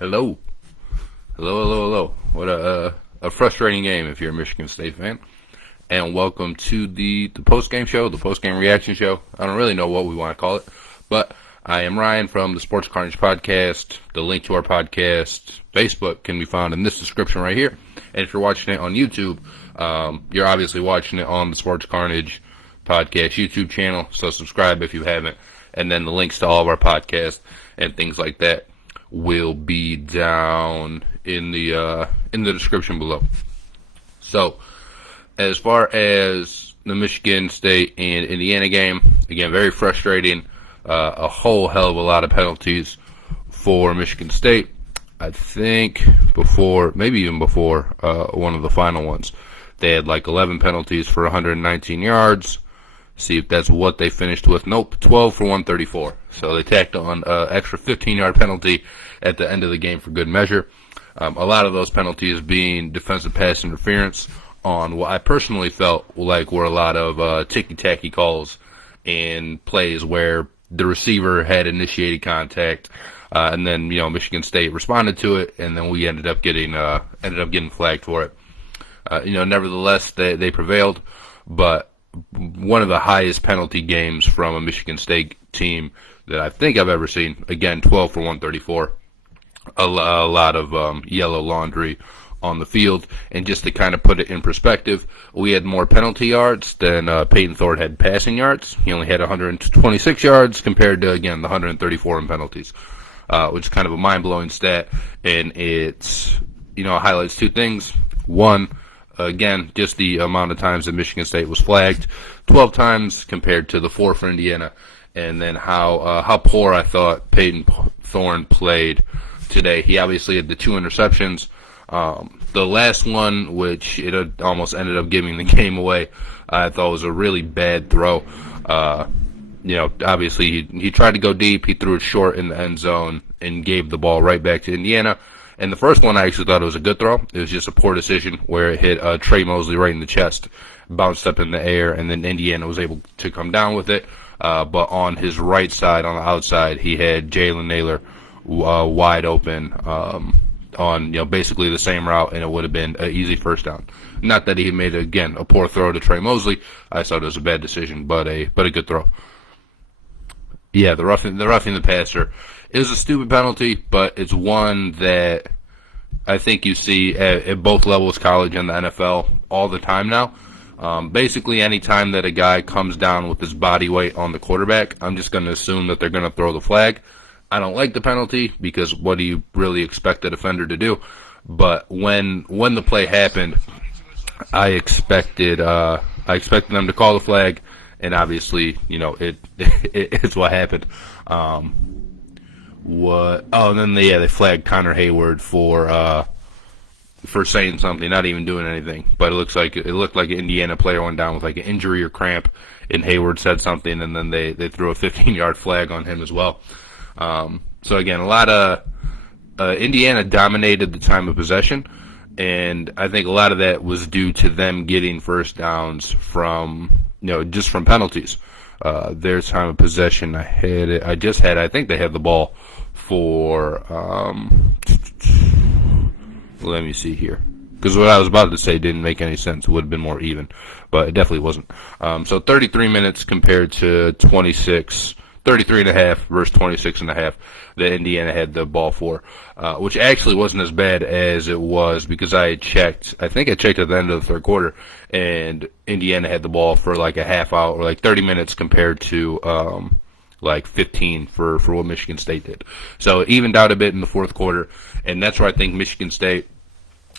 Hello. Hello. What a frustrating game if you're a Michigan State fan. And welcome to the post-game show, the post-game reaction show. I don't really know what we want to call it, but I am Ryan from the Sports Carnage podcast. The link to our podcast, Facebook, can be found in this description right here. And if you're watching it on YouTube, you're obviously watching it on the Sports Carnage podcast YouTube channel, so subscribe if you haven't. And then the links to all of our podcasts and things like that will be down in the description below. So, as far as the Michigan State and Indiana game, again, very frustrating. A whole hell of a lot of penalties for Michigan State. I think maybe even before one of the final ones, they had like 11 penalties for 119 yards. See if that's what they finished with. Nope, 12 for 134. So they tacked on an extra 15-yard penalty at the end of the game for good measure. A lot of those penalties being defensive pass interference on what I personally felt like were a lot of ticky-tacky calls and plays where the receiver had initiated contact, and then Michigan State responded to it, and then we ended up getting flagged for it. Nevertheless, they prevailed, but one of the highest penalty games from a Michigan State team that I think I've ever seen. Again, 12 for 134. A lot of yellow laundry on the field. And just to kind of put it in perspective, we had more penalty yards than Payton Thorne had passing yards. He only had 126 yards compared to, again, the 134 in penalties, which is kind of a mind-blowing stat. And it's, highlights two things. One, again, just the amount of times that Michigan State was flagged, 12 times compared to the 4 for Indiana, and then how poor I thought Payton Thorne played today. He obviously had the 2 interceptions. The last one, which it almost ended up giving the game away, I thought was a really bad throw. Obviously he tried to go deep. He threw it short in the end zone and gave the ball right back to Indiana. And the first one, I actually thought it was a good throw. It was just a poor decision where it hit Trey Mosley right in the chest, bounced up in the air, and then Indiana was able to come down with it. But on his right side, on the outside, he had Jalen Naylor wide open on basically the same route, and it would have been an easy first down. Not that he made, again, a poor throw to Trey Mosley. I thought it was a bad decision, but a good throw. Yeah, the roughing the passer is a stupid penalty, but it's one that I think you see at both levels, college and the NFL, all the time now. Basically, any time that a guy comes down with his body weight on the quarterback, I'm just going to assume that they're going to throw the flag. I don't like the penalty because what do you really expect a defender to do? But when the play happened, I expected them to call the flag, and obviously, it's what happened. And then they flagged Connor Hayward for saying something, not even doing anything. But it looked like an Indiana player went down with like an injury or cramp, and Hayward said something, and then they threw a 15-yard flag on him as well. So again, a lot of Indiana dominated the time of possession, and I think a lot of that was due to them getting first downs from just from penalties. Their time of possession, I think they had the ball for let me see here, because what I was about to say didn't make any sense. It would have been more even, but it definitely wasn't. So 33 minutes compared to 33 and a half versus 26 and a half that Indiana had the ball for, which actually wasn't as bad as it was because I checked at the end of the third quarter, and Indiana had the ball for like a half hour or like 30 minutes compared to like 15 for what Michigan State did. So it evened out a bit in the fourth quarter, and that's where I think Michigan State,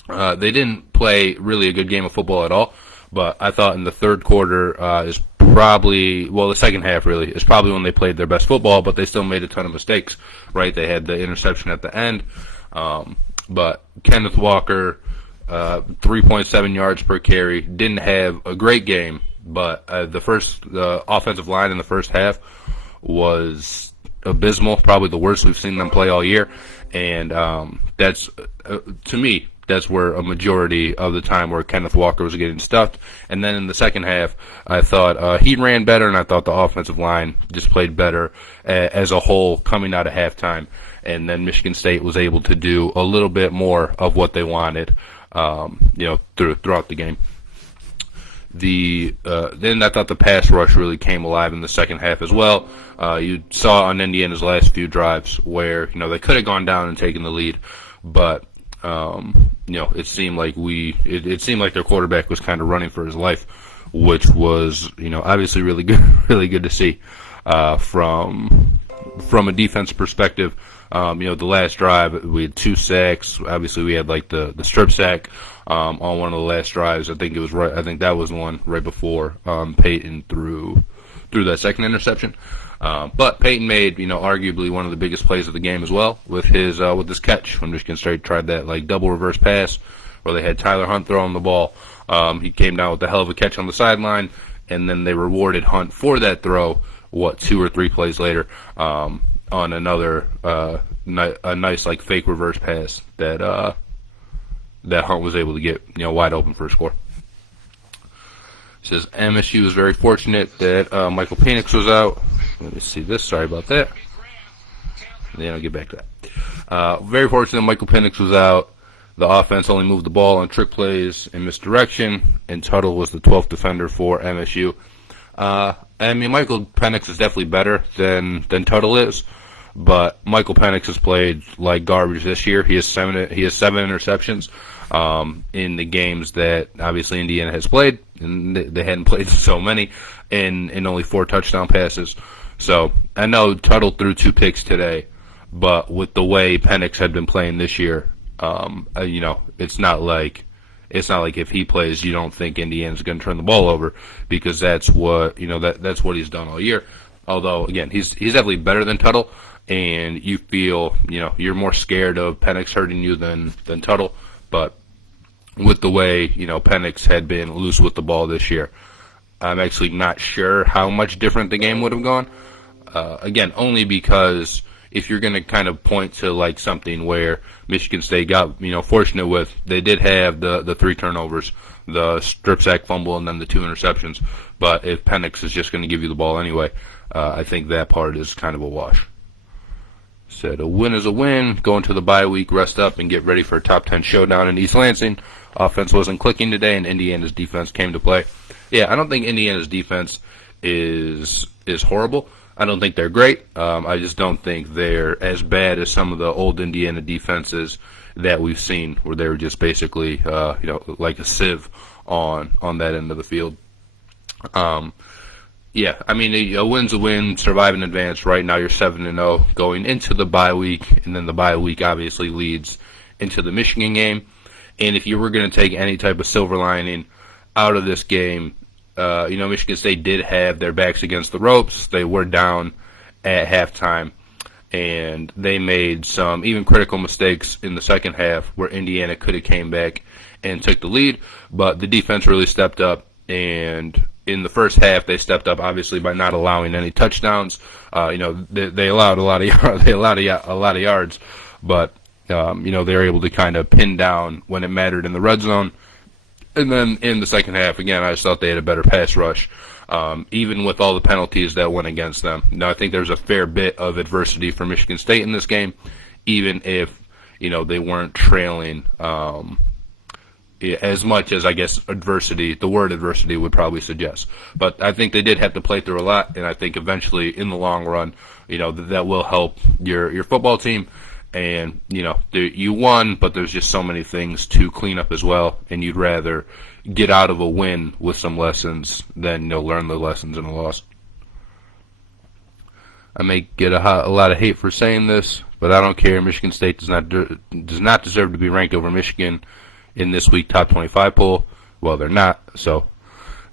they didn't play really a good game of football at all, but I thought in the third quarter the second half really is probably when they played their best football, but they still made a ton of mistakes, right? They had the interception at the end, but Kenneth Walker, 3.7 yards per carry, didn't have a great game, but the offensive line in the first half was abysmal, probably the worst we've seen them play all year, and that's to me, that's where a majority of the time where Kenneth Walker was getting stuffed. And then in the second half, I thought he ran better, and I thought the offensive line just played better as a whole coming out of halftime. and then Michigan State was able to do a little bit more of what they wanted, throughout the game. Then I thought the pass rush really came alive in the second half as well. You saw on Indiana's last few drives where they could have gone down and taken the lead, but it seemed like it seemed like their quarterback was kind of running for his life, which was obviously really good, really good to see from a defense perspective. The last drive we had 2 sacks. Obviously, we had like the strip sack on one of the last drives. I think that was the one right before Payton threw that second interception. But Payton made arguably one of the biggest plays of the game as well with his catch when Michigan State tried that like double reverse pass where they had Tyler Hunt throwing the ball. He came down with a hell of a catch on the sideline, and then they rewarded Hunt for that throw. 2 or 3 plays later, on another a nice like fake reverse pass that Hunt was able to get wide open for a score. It says MSU was very fortunate that Michael Penix was out. Let me see this. Sorry about that. Then I'll get back to that. Very fortunate Michael Penix was out. The offense only moved the ball on trick plays and misdirection, and Tuttle was the 12th defender for MSU. Michael Penix is definitely better than Tuttle is, but Michael Penix has played like garbage this year. He has 7 interceptions in the games that obviously Indiana has played, and they hadn't played so many, and only 4 touchdown passes. So I know Tuttle threw 2 picks today, but with the way Penix had been playing this year, it's not like if he plays, you don't think Indiana's going to turn the ball over, because that's what that's what he's done all year. Although again, he's definitely better than Tuttle, and you feel you're more scared of Penix hurting you than Tuttle. But with the way Penix had been loose with the ball this year, I'm actually not sure how much different the game would have gone. Again, only because if you're going to kind of point to like something where Michigan State got fortunate with, they did have the 3 turnovers, the strip sack fumble, and then the 2 interceptions. But if Penix is just going to give you the ball anyway, I think that part is kind of a wash. Said a win is a win. Go into the bye week, rest up, and get ready for a top 10 showdown in East Lansing. Offense wasn't clicking today, and Indiana's defense came to play. Yeah, I don't think Indiana's defense is horrible. I don't think they're great. I just don't think they're as bad as some of the old Indiana defenses that we've seen, where they were just basically, like a sieve on that end of the field. Yeah, a win's a win. Survive in advance. Right now, you're 7-0 going into the bye week, and then the bye week obviously leads into the Michigan game. And if you were going to take any type of silver lining out of this game, Michigan State did have their backs against the ropes. They were down at halftime, and they made some even critical mistakes in the second half where Indiana could have came back and took the lead, but the defense really stepped up, and in the first half they stepped up obviously by not allowing any touchdowns. They allowed a lot of yards, but they were able to kind of pin down when it mattered in the red zone. And then in the second half, again, I just thought they had a better pass rush, even with all the penalties that went against them. Now, I think there's a fair bit of adversity for Michigan State in this game, even if, they weren't trailing as much as, I guess, the word adversity would probably suggest. But I think they did have to play through a lot, and I think eventually, in the long run, that will help your football team. And, you won, but there's just so many things to clean up as well, and you'd rather get out of a win with some lessons than, learn the lessons in a loss. I may get a lot of hate for saying this, but I don't care. Michigan State does not deserve to be ranked over Michigan in this week top 25 poll. Well, they're not, so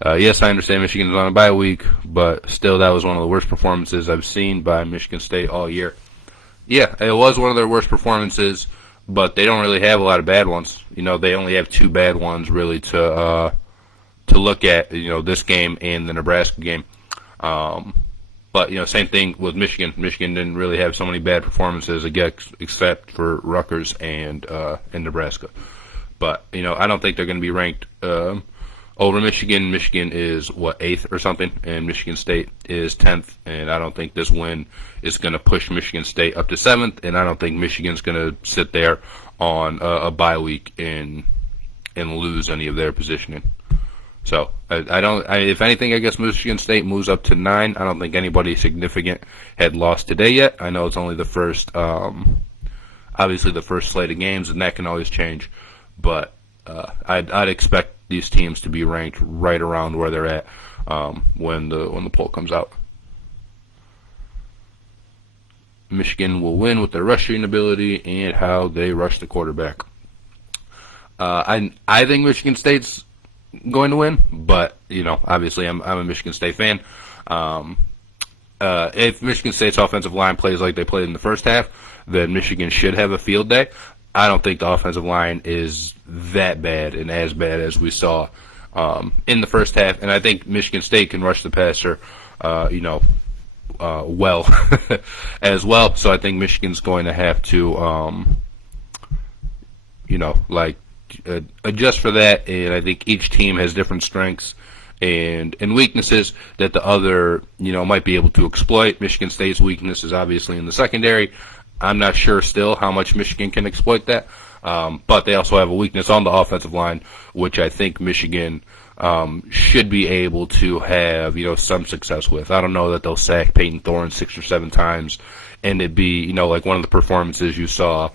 yes, I understand Michigan is on a bye week, but still that was one of the worst performances I've seen by Michigan State all year. Yeah, it was one of their worst performances, but they don't really have a lot of bad ones. They only have 2 bad ones really to look at. This game and the Nebraska game. But same thing with Michigan. Michigan didn't really have so many bad performances, except for Rutgers and Nebraska. But I don't think they're going to be ranked over Michigan. Michigan is, 8th or something, and Michigan State is 10th, and I don't think this win is going to push Michigan State up to 7th, and I don't think Michigan's going to sit there on a bye week and lose any of their positioning. So, if anything, I guess Michigan State moves up to 9. I don't think anybody significant had lost today yet. I know it's only the first, obviously the first slate of games, and that can always change, but I'd expect these teams to be ranked right around where they're at when the poll comes out. Michigan will win with their rushing ability and how they rush the quarterback. I think Michigan State's going to win, but obviously I'm a Michigan State fan. If Michigan State's offensive line plays like they played in the first half, then Michigan should have a field day. I don't think the offensive line is that bad and as bad as we saw in the first half, and I think Michigan State can rush the passer, well as well. So I think Michigan's going to have to, adjust for that, and I think each team has different strengths and weaknesses that the other, might be able to exploit. Michigan State's weakness is obviously in the secondary. I'm not sure still how much Michigan can exploit that, but they also have a weakness on the offensive line, which I think Michigan should be able to have, some success with. I don't know that they'll sack Payton Thorne 6 or 7 times, and it'd be, like one of the performances you saw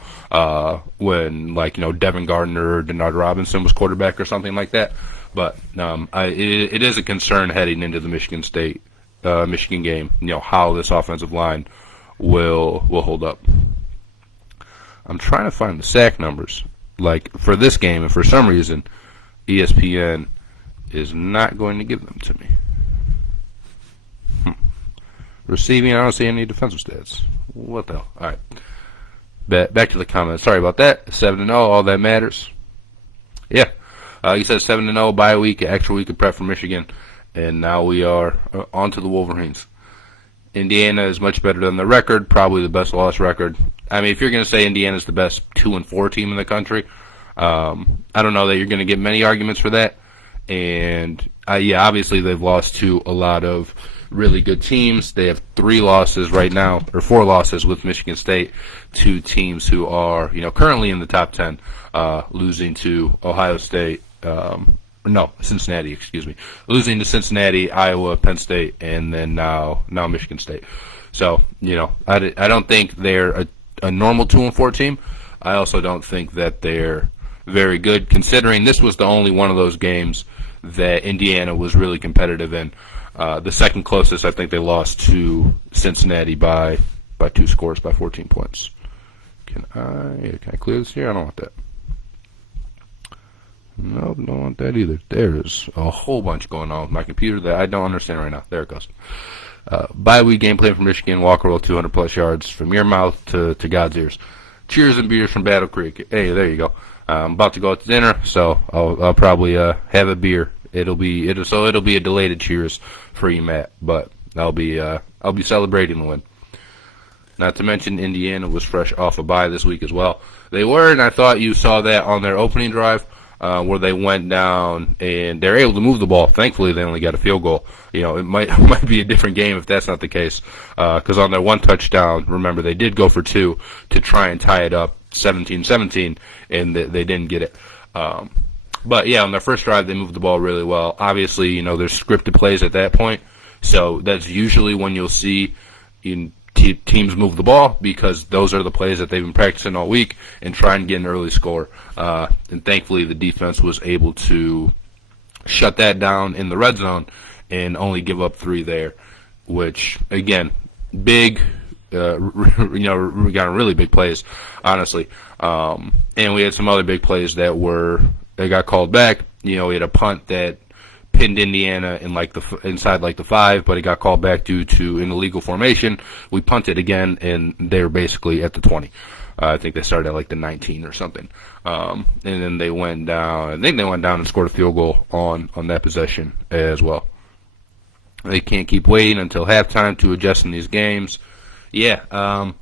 when, Devin Gardner or Denard Robinson was quarterback or something like that. But it is a concern heading into the Michigan game, how this offensive line will hold up. I'm trying to find the sack numbers, for this game, and for some reason, ESPN is not going to give them to me. Receiving, I don't see any defensive stats. What the hell? All right. Back to the comments. Sorry about that. 7-0, all that matters. Yeah. You said 7-0, bye week, extra week of prep for Michigan, and now we are on to the Wolverines. Indiana is much better than the record, probably the best loss record. I mean, if you're going to say Indiana's the best 2-4 team in the country, I don't know that you're going to get many arguments for that. And, obviously they've lost to a lot of really good teams. They have 3 losses right now, or 4 losses with Michigan State to teams who are, currently in the top 10, losing to Ohio State, Cincinnati, losing to Cincinnati, Iowa, Penn State, and then now Michigan State. So, I don't think they're a normal 2-4 team. I also don't think that they're very good, considering this was the only one of those games that Indiana was really competitive in. The second closest, I think they lost to Cincinnati by 2 scores, by 14 points. Can I clear this here? I don't want that. Nope, don't want that either. There's a whole bunch going on with my computer that I don't understand right now. There it goes. Bye week game plan for Michigan. Walker will 200-plus yards from your mouth to God's ears. Cheers and beers from Battle Creek. Hey, there you go. I'm about to go out to dinner, so I'll probably have a beer. It'll be a delayed cheers for you, Matt. But I'll be celebrating the win. Not to mention Indiana was fresh off a bye this week as well. They were, and I thought you saw that on their opening drive, where they went down and they're able to move the ball. Thankfully, they only got a field goal. It might be a different game if that's not the case. Because on their 1 touchdown, remember, they did go for 2 to try and tie it up 17-17, and they didn't get it. But yeah, on their first drive, they moved the ball really well. Obviously, there's scripted plays at that point, so that's usually when you'll see teams move the ball, because those are the plays that they've been practicing all week and try and get an early score. And thankfully, the defense was able to shut that down in the red zone and only give up 3 there, which, again, big, we got really big plays, honestly. And we had some other big plays that got called back. We had a punt that pinned Indiana in inside the 5, but it got called back due to an illegal formation. We punted again, and they were basically at the 20. I think they started at the 19 or something. And then they went down. I think they went down and scored a field goal on that possession as well. They can't keep waiting until halftime to adjust in these games. Yeah,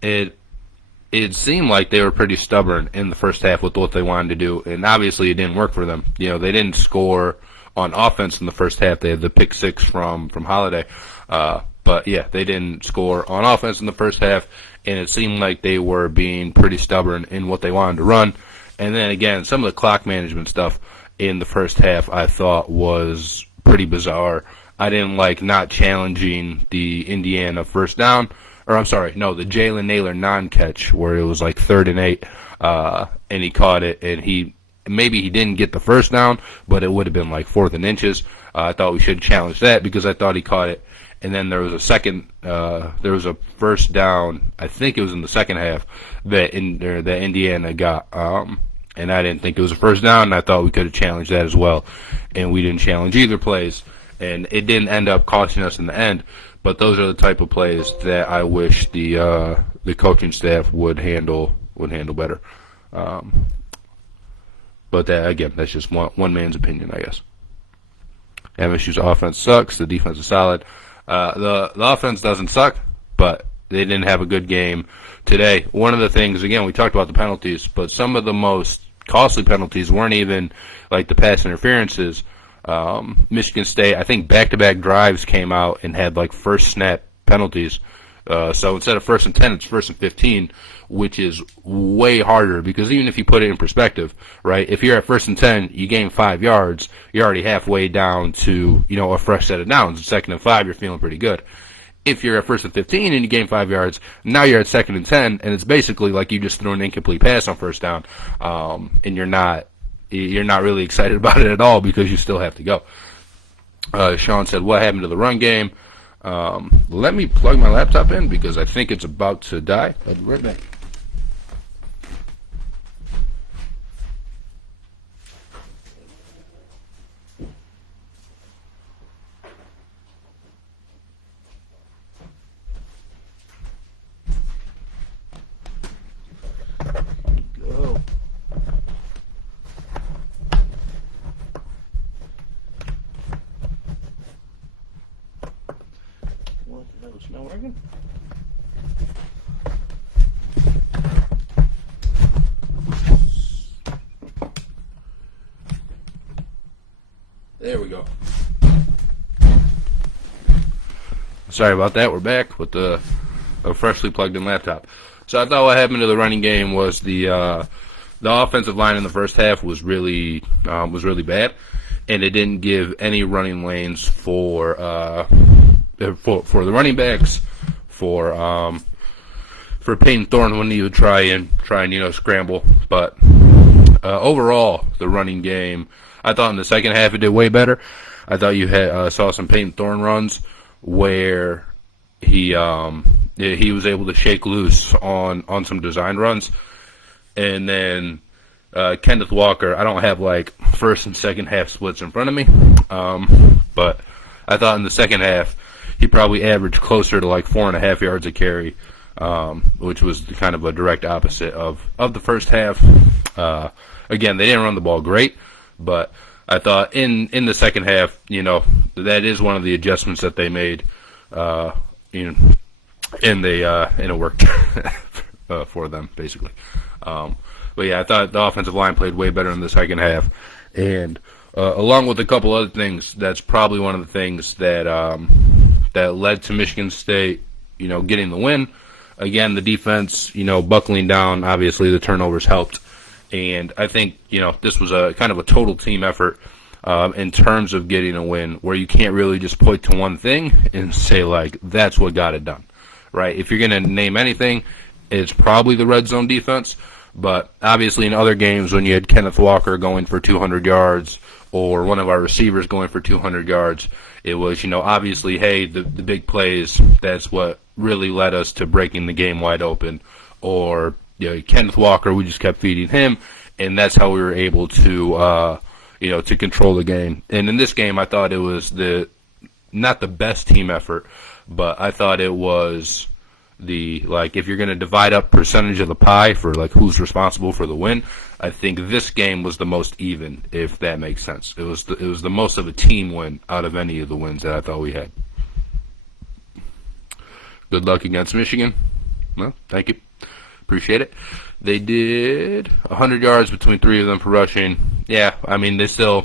it seemed like they were pretty stubborn in the first half with what they wanted to do, and obviously it didn't work for them. They didn't score on offense in the first half. They had the pick six from Holiday. But yeah, they didn't score on offense in the first half, and it seemed like they were being pretty stubborn in what they wanted to run. And then again, some of the clock management stuff in the first half I thought was pretty bizarre. I didn't like not challenging the Indiana first down, or I'm sorry, no, the Jalen Naylor non-catch where it was like 3rd and 8, and he caught it, and maybe he didn't get the first down, but it would have been like 4th and inches. I thought we should challenge that because I thought he caught it. And then there was there was a first down, I think it was in the second half, that Indiana got. And I didn't think it was a first down, and I thought we could have challenged that as well. And we didn't challenge either plays, and it didn't end up costing us in the end. But those are the type of plays that I wish the coaching staff would handle better. But that, again, that's just one man's opinion, I guess. MSU's offense sucks. The defense is solid. The offense doesn't suck, but they didn't have a good game today. One of the things, again, we talked about the penalties, but some of the most costly penalties weren't even like the pass interferences. Michigan State, I think back-to-back drives came out and had like first snap penalties. So instead of 1st and 10, it's 1st and 15, which is way harder because even if you put it in perspective, right, if you're at 1st and 10, you gain 5 yards, you're already halfway down to, a fresh set of downs. 2nd and 5, you're feeling pretty good. If you're at 1st and 15 and you gain 5 yards, now you're at 2nd and 10, and it's basically like you just threw an incomplete pass on first down, and you're not really excited about it at all because you still have to go. Sean said, what happened to the run game? Let me plug my laptop in because I think it's about to die. I'll be right back. Go. What the hell is not working? There we go. Sorry about that. We're back with a freshly plugged in laptop. So I thought what happened to the running game was the offensive line in the first half was really bad, and it didn't give any running lanes for the running backs, for Payton Thorne when he would try and scramble. But overall, the running game, I thought in the second half it did way better. I thought you saw some Payton Thorne runs where he was able to shake loose on some design runs, and then Kenneth Walker. I don't have like first and second half splits in front of me, but I thought in the second half he probably averaged closer to like 4.5 yards a carry, which was kind of a direct opposite of the first half. Again, they didn't run the ball great, but I thought in the second half, that is one of the adjustments that they made, and it worked for them basically. But yeah, I thought the offensive line played way better in the second half, and along with a couple other things, that's probably one of the things that that led to Michigan State, getting the win. Again, the defense, buckling down. Obviously, the turnovers helped. And I think, this was a kind of a total team effort in terms of getting a win where you can't really just point to one thing and say, like, that's what got it done, right? If you're going to name anything, it's probably the red zone defense. But obviously in other games when you had Kenneth Walker going for 200 yards or one of our receivers going for 200 yards, it was, obviously, hey, the big plays, that's what really led us to breaking the game wide open. Or Kenneth Walker, we just kept feeding him, and that's how we were able to, to control the game. And in this game, I thought it was not the best team effort, but I thought it was if you're going to divide up percentage of the pie for like who's responsible for the win, I think this game was the most even, if that makes sense. It was the most of a team win out of any of the wins that I thought we had. Good luck against Michigan. Well, thank you. Appreciate it. They did 100 yards between three of them for rushing. Yeah, I mean, they still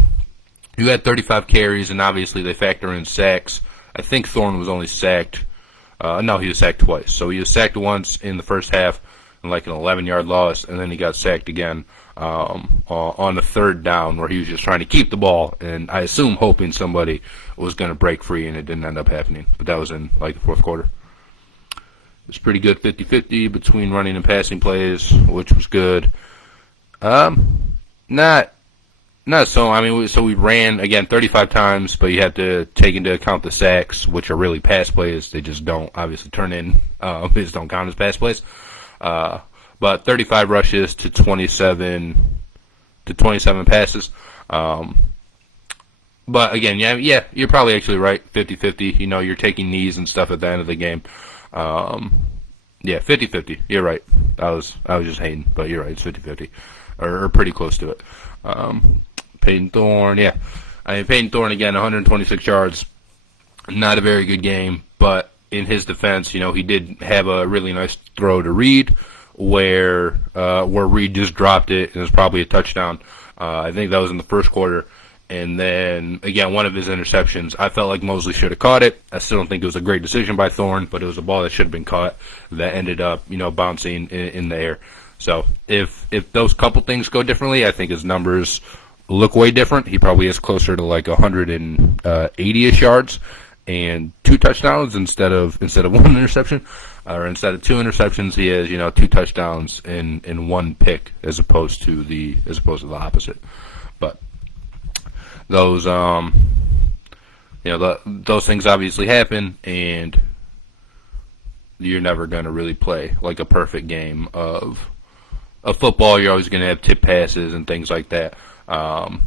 You had 35 carries, and obviously they factor in sacks. I think Thorne was only sacked. No, he was sacked twice. So he was sacked once in the first half, like an 11-yard loss, and then he got sacked again on the third down where he was just trying to keep the ball, and I assume hoping somebody was going to break free, and it didn't end up happening. But that was in like the fourth quarter. It was pretty good 50-50 between running and passing plays, which was good. Not so. I mean, so we ran again 35 times, but you have to take into account the sacks, which are really pass plays. They just don't obviously turn in. They just don't count as pass plays. But 35 rushes to 27 passes. But again, yeah, you're probably actually right. 50-50. You know, you're taking knees and stuff at the end of the game. Yeah, 50-50. You're right. I was just hating, but you're right. It's 50-50, or pretty close to it. Payton Thorne, yeah. I mean, Payton Thorne, again, 126 yards. Not a very good game, but in his defense, you know, he did have a really nice throw to Reed where Reed just dropped it, and it was probably a touchdown. I think that was in the first quarter. And then, again, one of his interceptions, I felt like Mosley should have caught it. I still don't think it was a great decision by Thorne, but it was a ball that should have been caught that ended up, you know, bouncing in the air. So if those couple things go differently, I think his numbers look way different. He probably is closer to like 180-ish yards and 2 touchdowns instead of 1 interception, or instead of 2 interceptions, he has, you know, 2 touchdowns in 1 pick as opposed to the opposite. But those those things obviously happen, and you're never going to really play like a perfect game of football. You're always going to have tip passes and things like that.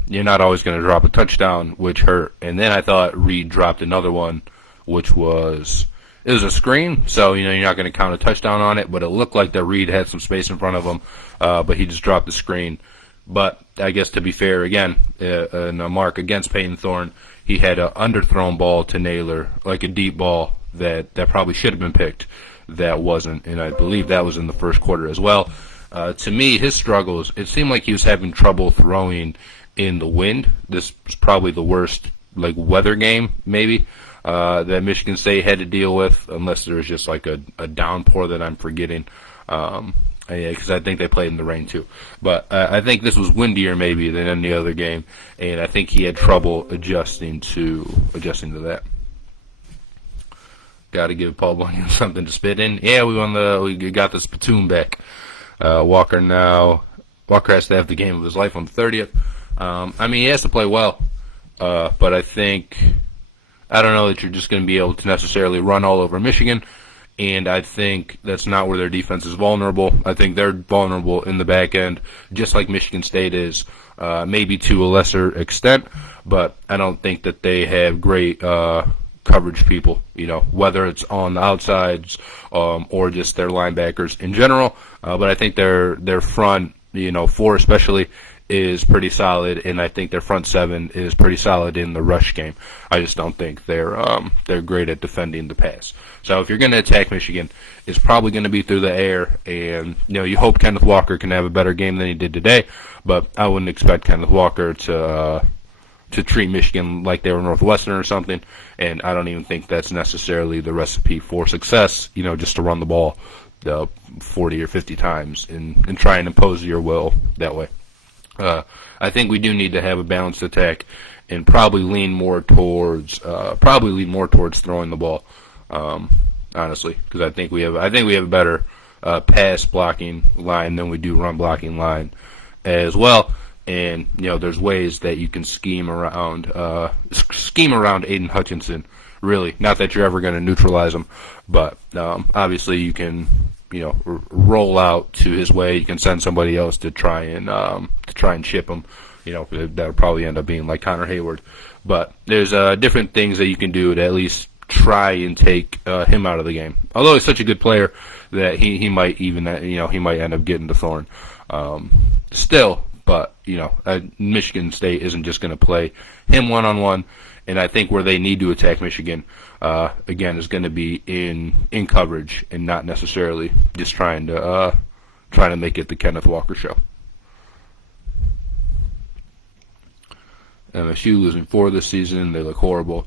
You're not always going to drop a touchdown, which hurt. And then I thought Reed dropped another one, which was a screen, so you know you're not going to count a touchdown on it. But it looked like that Reed had some space in front of him, but he just dropped the screen. But I guess to be fair, again, in a mark against Payton Thorne, he had an underthrown ball to Naylor, like a deep ball that probably should have been picked. That wasn't, and I believe that was in the first quarter as well. To me, his struggles, it seemed like he was having trouble throwing in the wind. This was probably the worst like weather game, maybe, that Michigan State had to deal with, unless there was just like a downpour that I'm forgetting. Because I think they played in the rain too. But I think this was windier maybe than any other game, and I think he had trouble adjusting to that. Got to give Paul Bunyan something to spit in. Yeah, we got the spittoon back. Walker has to have the game of his life on the 30th. I mean, he has to play well, but I don't know that you're just going to be able to necessarily run all over Michigan, and I think that's not where their defense is vulnerable. I think they're vulnerable in the back end, just like Michigan State is, maybe to a lesser extent, but I don't think that they have great coverage people, you know, whether it's on the outsides or just their linebackers in general. But I think their front, you know, 4 especially, is pretty solid, and I think their front 7 is pretty solid in the rush game. I just don't think they're great at defending the pass. So if you're going to attack Michigan, it's probably going to be through the air, and you know you hope Kenneth Walker can have a better game than he did today. But I wouldn't expect Kenneth Walker to treat Michigan like they were Northwestern or something, and I don't even think that's necessarily the recipe for success, you know, just to run the ball 40 or 50 times and try and impose your will that way. I think we do need to have a balanced attack and probably lean more towards throwing the ball, honestly, because I think we have a better pass blocking line than we do run blocking line as well. And you know, there's ways that you can scheme around Aiden Hutchinson. Really, not that you're ever going to neutralize him, but obviously you can, you know, roll out to his way. You can send somebody else to try and chip him. You know, that would probably end up being like Connor Hayward. But there's different things that you can do to at least try and take him out of the game. Although he's such a good player that he might even, you know, he might end up getting to Thorne. Still. But, you know, Michigan State isn't just going to play him one-on-one, and I think where they need to attack Michigan, again, is going to be in coverage and not necessarily just trying to make it the Kenneth Walker show. MSU losing 4 this season. They look horrible.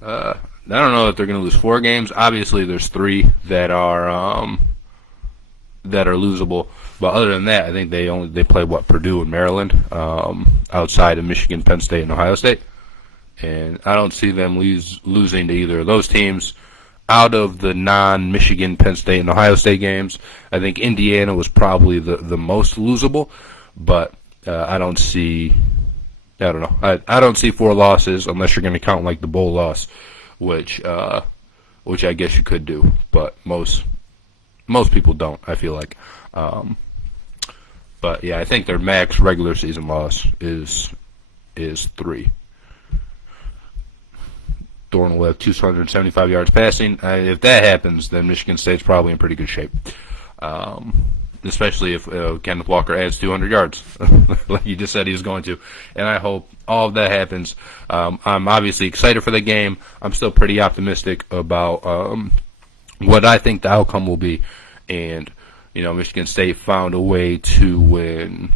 I don't know if they're going to lose 4 games. Obviously, there's 3 that are losable. But other than that, I think they play Purdue and Maryland, outside of Michigan, Penn State, and Ohio State. And I don't see them losing to either of those teams. Out of the non-Michigan, Penn State, and Ohio State games, I think Indiana was probably the most losable. But I don't see 4 losses unless you're going to count like the bowl loss, which I guess you could do, but most people don't, I feel like. But yeah, I think their max regular season loss is 3. Thorne will have 275 yards passing. If that happens, then Michigan State's probably in pretty good shape. Especially if Kenneth Walker adds 200 yards, like you just said he was going to. And I hope all of that happens. I'm obviously excited for the game. I'm still pretty optimistic about what I think the outcome will be. And Michigan State found a way to win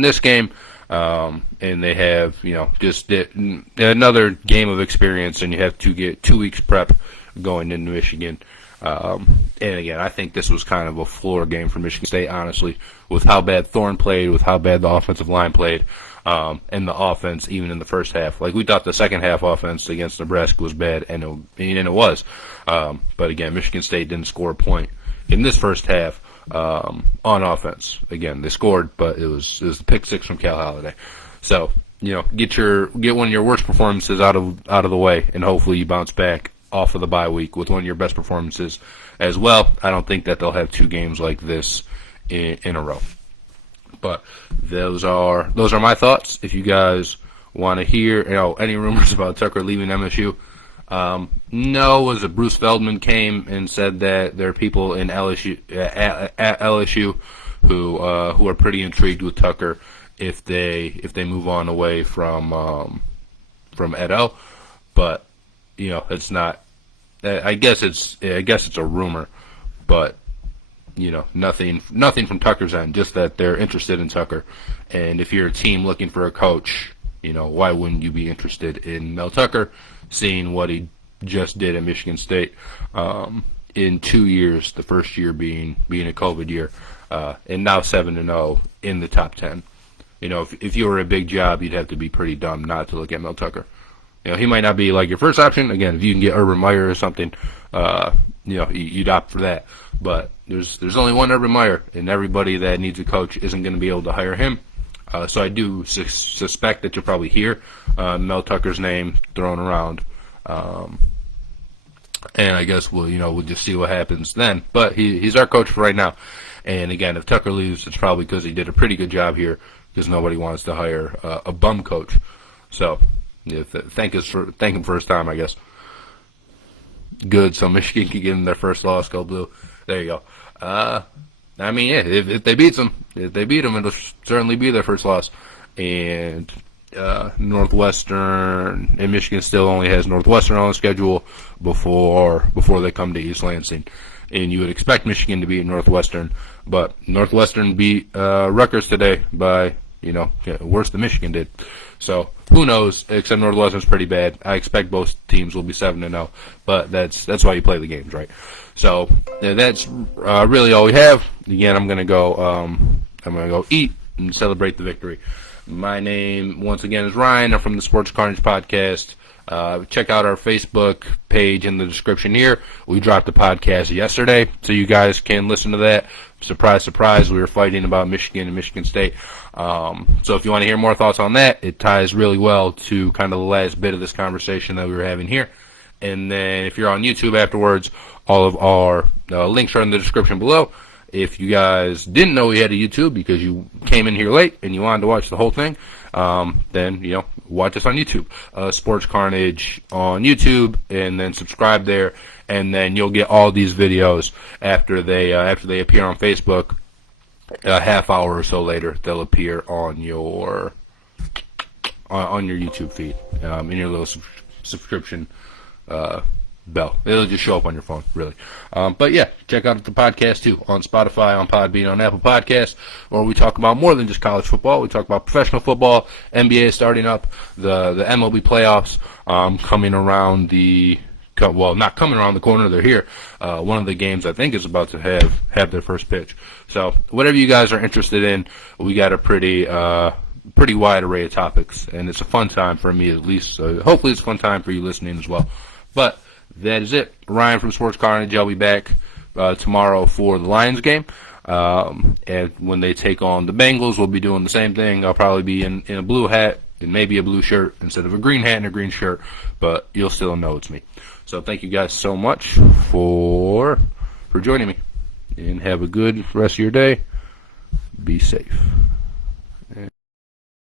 this game. And they have, just another game of experience, and you have to get 2 weeks prep going into Michigan. And again, I think this was kind of a floor game for Michigan State, honestly, with how bad Thorne played, with how bad the offensive line played, and the offense even in the first half. Like, we thought the second half offense against Nebraska was bad, and it was. But again, Michigan State didn't score a point in this first half on offense. Again, they scored, but it was the pick 6 from Cal Holiday. So, get one of your worst performances out of the way, and hopefully you bounce back off of the bye week with one of your best performances as well. I don't think that they'll have 2 games like this in a row. But those are my thoughts. If you guys want to hear any rumors about Tucker leaving MSU, no, was it Bruce Feldman came and said that there are people in LSU at LSU who are pretty intrigued with Tucker if they move on away from Edo, but it's not. I guess it's a rumor, but nothing from Tucker's end. Just that they're interested in Tucker, and if you're a team looking for a coach, why wouldn't you be interested in Mel Tucker, seeing what he just did at Michigan State in 2 years, the first year being a COVID year, and now 7-0 in the top 10. If you were a big job, you'd have to be pretty dumb not to look at Mel Tucker. He might not be like your first option. Again, if you can get Urban Meyer or something, you'd opt for that. But there's only one Urban Meyer, and everybody that needs a coach isn't going to be able to hire him. So I do suspect that you'll probably hear Mel Tucker's name thrown around. And I guess we'll just see what happens then. But he's our coach for right now. And again, if Tucker leaves, it's probably because he did a pretty good job here, because nobody wants to hire a bum coach. So thank him for his time, I guess. Good, so Michigan can give him their first loss. Go Blue. There you go. If they beat them, it'll certainly be their first loss. And Northwestern, and Michigan still only has Northwestern on the schedule before they come to East Lansing. And you would expect Michigan to beat Northwestern, but Northwestern beat Rutgers today by worse than Michigan did. So who knows? Except Northwestern's pretty bad. I expect both teams will be 7-0, but that's why you play the games, right? So that's really all we have. Again, I'm gonna go eat and celebrate the victory. My name once again is Ryan. I'm from the Sports Carnage podcast. Check out our Facebook page in the description here. We dropped the podcast yesterday, so you guys can listen to that. Surprise, surprise, we were fighting about Michigan and Michigan State. So if you want to hear more thoughts on that, it ties really well to kind of the last bit of this conversation that we were having here. And then if you're on YouTube afterwards, all of our links are in the description below. If you guys didn't know we had a YouTube because you came in here late and you wanted to watch the whole thing, then, watch us on YouTube. Sports Carnage on YouTube, and then subscribe there, and then you'll get all these videos after they appear on Facebook. A half hour or so later, they'll appear on your YouTube feed, in your little subscription bell. It'll just show up on your phone, really. But yeah, check out the podcast too on Spotify, on Podbean, on Apple Podcasts, where we talk about more than just college football. We talk about professional football. NBA is starting up. The MLB playoffs coming around not coming around the corner. They're here. One of the games I think is about to have their first pitch. So whatever you guys are interested in, we got a pretty wide array of topics, and it's a fun time for me at least. So hopefully it's a fun time for you listening as well. But that is it. Ryan from Sports Carnage. I'll be back tomorrow for the Lions game. And when they take on the Bengals, we'll be doing the same thing. I'll probably be in a blue hat and maybe a blue shirt instead of a green hat and a green shirt, but you'll still know it's me. So thank you guys so much for joining me, and have a good rest of your day. Be safe.